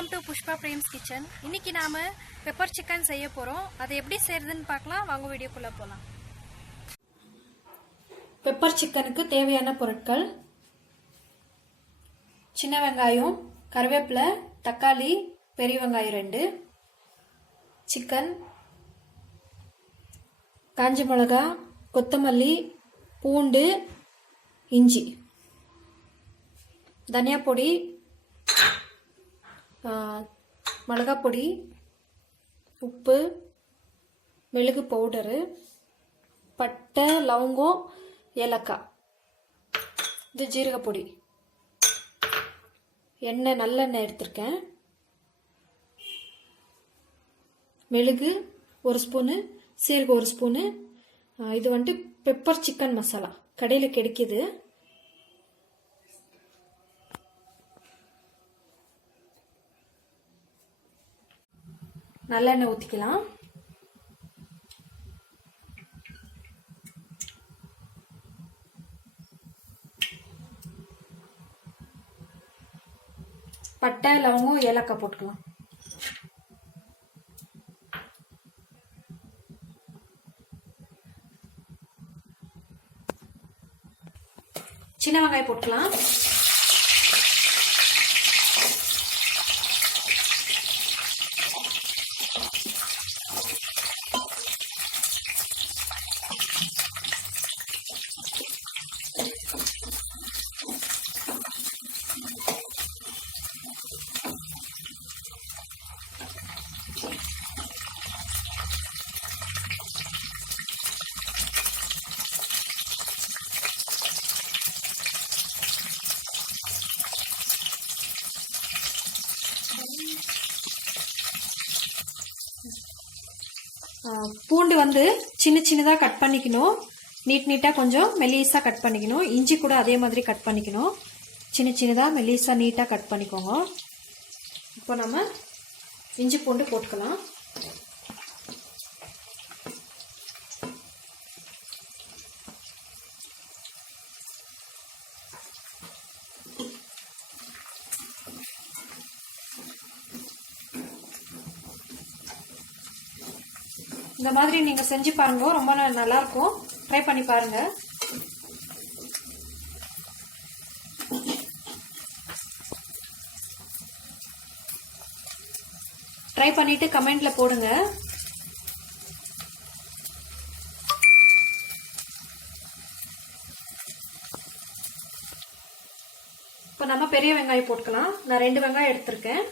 Welcome to Pushpa frames kitchen. இன்னைக்கு நாம pepper chicken செய்ய போறோம். அதை எப்படி செய்யறதுன்னு பார்க்கலாம். வாங்க வீடியோக்குள்ள போலாம். பெப்பர் சிக்கனுக்கு தேவையான பொருட்கள்: சின்ன வெங்காயம், கருவேப்பிலை, தக்காளி, பெரிய வெங்காயம் 2, சிக்கன், காஞ்ச மிளகா, கொத்தமல்லி, பூண்டு, இஞ்சி, தனியா பொடி, மிளகாய் பொடி, உப்பு, மிளகு பவுடரு, பட்டை, லவங்கம், ஏலக்காய், இது ஜீரகப்பொடி, எண்ணெய், நல்லெண்ணெய் எடுத்திருக்கேன், மிளகு 1 ஸ்பூனு, சீரகம் 1 ஸ்பூனு. இது வந்துட்டு பெப்பர் சிக்கன் மசாலா கடையில் கிடைக்குது. நல்லெண்ணெய் ஊற்றிக்கலாம். பட்டை, லவங்கம், ஏலக்காய் போட்டுக்கலாம். சின்ன வெங்காயம் போட்டுக்கலாம். பூண்டு வந்து சின்ன சின்னதாக கட் பண்ணிக்கணும். நீட்டாக கொஞ்சம் மெல்லிஸாக கட் பண்ணிக்கணும். இஞ்சி கூட அதே மாதிரி கட் பண்ணிக்கணும். சின்ன சின்னதாக மெல்லிஸாக நீட்டாக கட் பண்ணிக்கோங்க. இப்போ நம்ம இஞ்சி பூண்டு போட்டுக்கலாம். இந்த மாதிரி நீங்க செஞ்சு பாருங்க, ரொம்ப நல்லா இருக்கும். ட்ரை பண்ணி பாருங்க. ட்ரை பண்ணிட்டு கமெண்ட்ல போடுங்க. இப்போ நம்ம பெரிய வெங்காயம் போட்டுக்கலாம். நான் 2 வெங்காயம் எடுத்திருக்கேன்.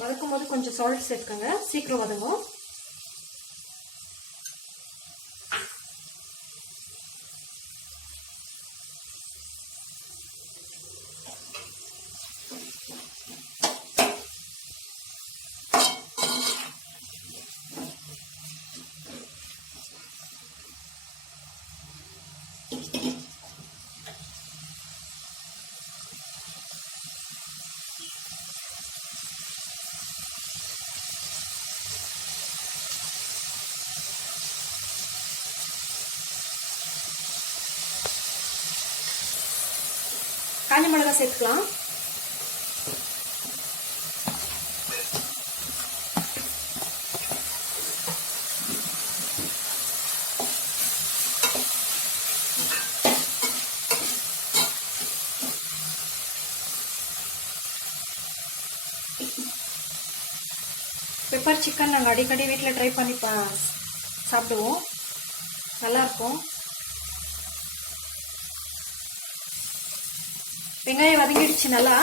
வதக்கும் போது கொஞ்சம் சால்ட் சேர்த்துக்கோங்க, சீக்கிரம் வதங்கும். காஞ்ச மிளகாய் சேர்த்துக்கலாம். பெப்பர் சிக்கன் நாங்கள் அடிக்கடி வீட்டில் ட்ரை பண்ணி சாப்பிடுவோம். நல்லா இருக்கும். வெங்காயம் வதங்கிடுச்சு நல்லா.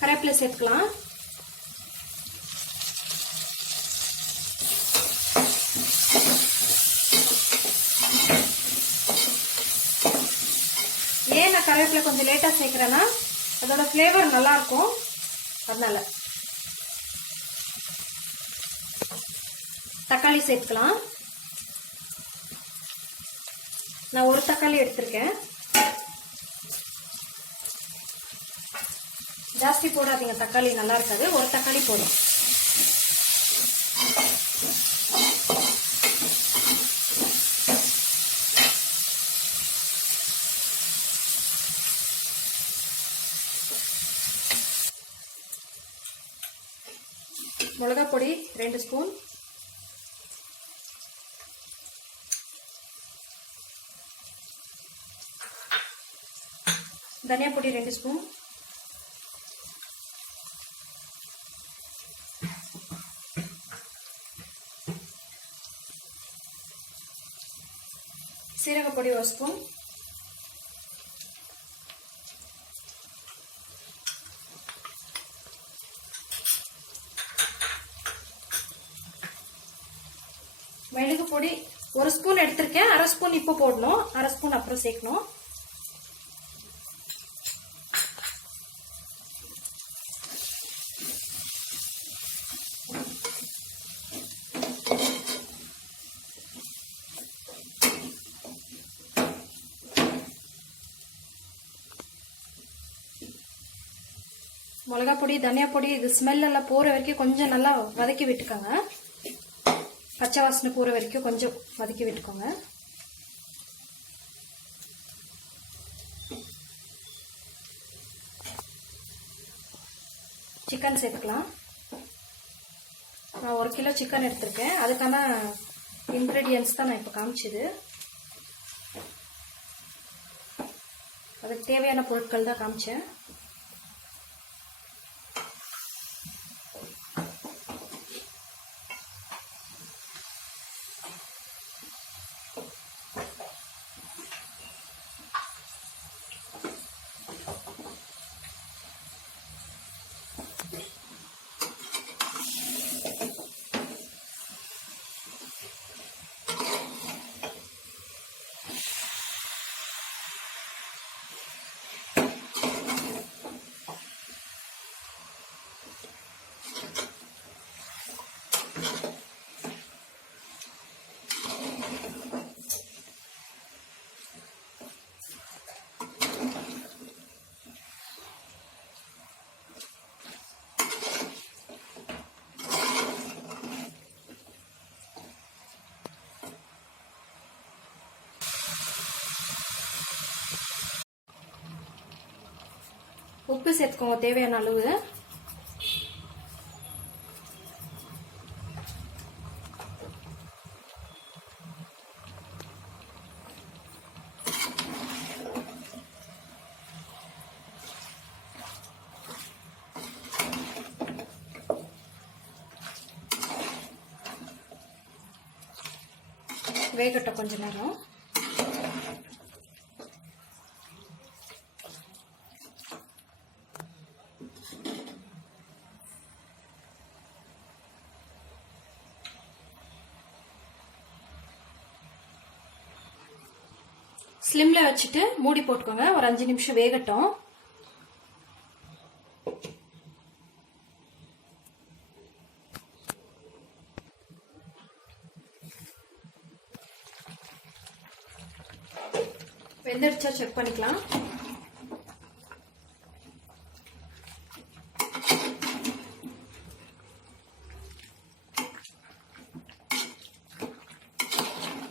கருவேப்பிலை சேர்த்துக்கலாம். கருவேப்பிலை கொஞ்சம் லேட்டாக சேர்க்குறேன்னா அதோட ஃப்ளேவர் நல்லாயிருக்கும். அதனால தக்காளி சேர்த்துக்கலாம். நான் ஒரு தக்காளி எடுத்திருக்கேன். ஜாஸ்தி போடாதீங்க, தக்காளி நல்லா இருக்காது. ஒரு தக்காளி போதும். மிளகாய் பொடி 2 ஸ்பூன், தனியா பொடி 2 ஸ்பூன், சீரகப்பொடி 1 ஸ்பூன், மிளகு பொடி 1 ஸ்பூன் எடுத்திருக்கேன். 1/2 ஸ்பூன் இப்போ போடணும், 1/2 ஸ்பூன் அப்புறம் சேர்க்கணும். மிளகா பொடி, தனியா பொடி இது ஸ்மெல் எல்லாம் போற வரைக்கும் கொஞ்சம் நல்லா வதக்கி விட்டுக்கோங்க. பச்சை வாசனை போற வரைக்கும் கொஞ்சம் வதக்கி விட்டுக்கோங்க. சிக்கன் சேர்த்துக்கலாம். நான் 1 கிலோ சிக்கன் எடுத்திருக்கேன். அதுக்கான இன்கிரீடியன்ஸ் தான் நான் இப்போ காமிச்சது. அதுக்கு தேவையான பொருட்கள் தான் காமிச்சேன். உப்பு சேர்த்துக்கோங்க தேவையான அளவு. வேகட்டும் கொஞ்ச நேரம். ஸ்லிம்ல வச்சுட்டு மூடி போட்டுக்கோங்க. ஒரு 5 நிமிஷம் வேகட்டும். வெந்துடுச்சா செக் பண்ணிக்கலாம்.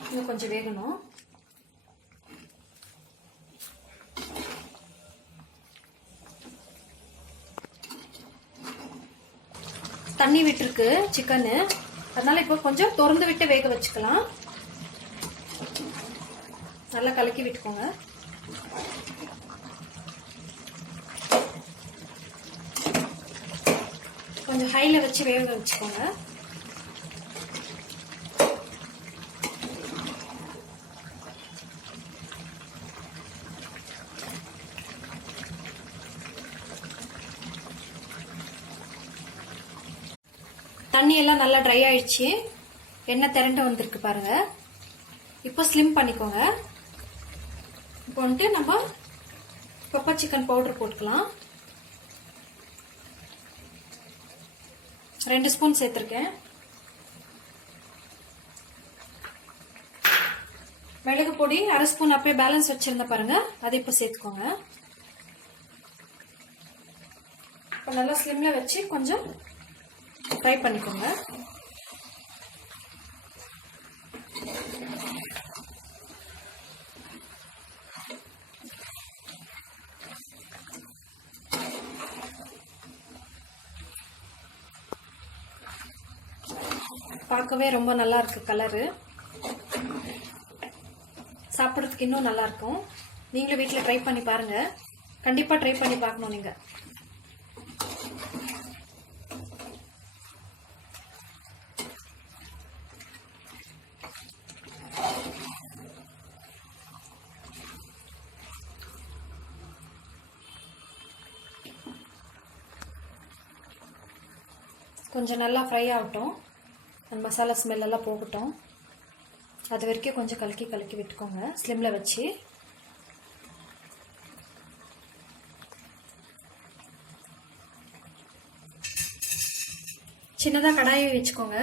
இன்னும் கொஞ்சம் வேகணும். தண்ணி விட்டுருக்கு சிக்கனு, அதனால இப்போ கொஞ்சம் திறந்து விட்டு வேக வச்சுக்கலாம். நல்லா கலக்கி விட்டுக்கோங்க. கொஞ்சம் ஹைல வச்சு வேக வச்சுக்கோங்க. தண்ணி எல்லாம் நல்லா ட்ரை ஆயிடுச்சு. எண்ணெய் திரண்டு வந்திருக்கு பாருங்க. இப்போ ஸ்லிம் பண்ணிக்கோங்க. இப்போ வந்துட்டு நம்ம பெப்பர் சிக்கன் பவுடர் போட்டுக்கலாம். 2 ஸ்பூன் சேர்த்துருக்கேன். மிளகு பொடி 1/2 ஸ்பூன் அப்படியே பேலன்ஸ் வச்சிருந்த பாருங்க, அதை இப்போ சேர்த்துக்கோங்க. இப்போ நல்லா ஸ்லிம்ல வச்சு கொஞ்சம் ஃப்ரை பண்ணிக்கோங்க. பார்க்கவே ரொம்ப நல்லா இருக்கு கலரு. சாப்பிட்றதுக்கு இன்னும் நல்லா இருக்கும். நீங்களும் வீட்டில் ட்ரை பண்ணி பாருங்க. கண்டிப்பா ட்ரை பண்ணி பார்க்கணும் நீங்க. கொஞ்சம் நல்லா ஃப்ரை ஆகட்டும். அந்த மசாலா ஸ்மெல் எல்லாம் போகட்டும். அது வரைக்கும் கொஞ்சம் கலக்கி விட்டுக்கோங்க ஸ்லிம்ல வச்சு. சின்னதாக கடாயை வச்சுக்கோங்க.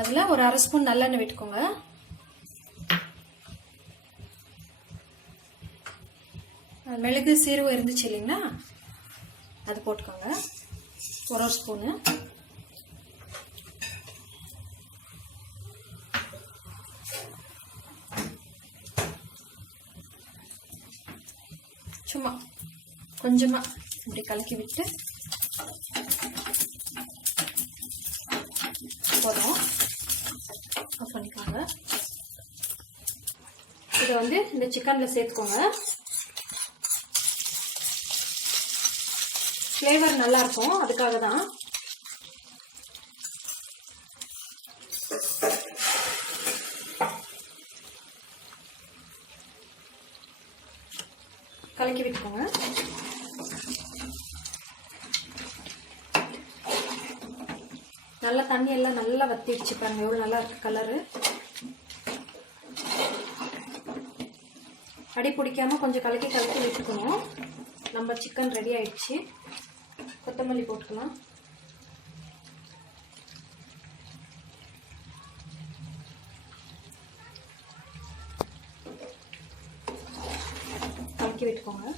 அதில் ஒரு 1/2 ஸ்பூன் நல்லெண்ணெய் விட்டுக்கோங்க. மிளகு சீரகம் இருந்துச்சு இல்லைங்களா, அது போட்டுக்கோங்க. 1 ஸ்பூனு. சும்மா கொஞ்சமா இப்படி கலக்கி விட்டு போதும். ஆஃப் பண்ணிக்கோங்க. இதை வந்து இந்த சிக்கன்ல சேர்த்துக்கோங்க. ஃப்ளேவர் நல்லா இருக்கும், அதுக்காக தான். கலக்கி விட்டுக்கோங்க. நல்லா தண்ணி எல்லாம் நல்லா வத்திடுச்சு பாருங்க, எவ்வளவு நல்லா இருக்கு கலரு. அடி பிடிக்காம கொஞ்சம் கலக்கி விட்டுக்கணும். நம்ம சிக்கன் ரெடி ஆயிடுச்சு. கொத்தமல்லி போட்டுக்கலாம். கலக்கி விட்டுக்கோங்க.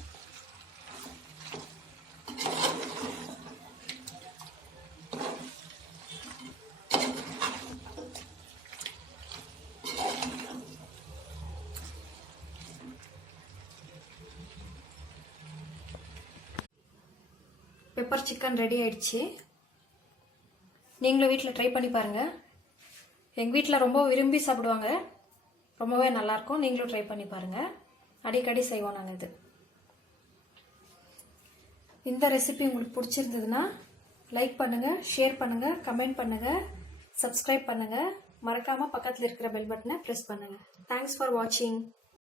பெப்பர் சிக்கன் ரெடி ஆயிடுச்சு. நீங்களும் வீட்டில் ட்ரை பண்ணி பாருங்க. எங்கள் வீட்டில் ரொம்ப விரும்பி சாப்பிடுவாங்க. ரொம்பவே நல்லா இருக்கும். நீங்களும் ட்ரை பண்ணி பாருங்க. அடிக்கடி செய்வோம் நாங்கள் இது. இந்த ரெசிபி உங்களுக்கு பிடிச்சிருந்ததுன்னா லைக் பண்ணுங்க, ஷேர் பண்ணுங்க, கமெண்ட் பண்ணுங்க, சப்ஸ்கிரைப் பண்ணுங்க. மறக்காம பக்கத்தில் இருக்கிற பெல் பட்டனை பிரஸ் பண்ணுங்க. தேங்க்ஸ் ஃபார் வாட்சிங்.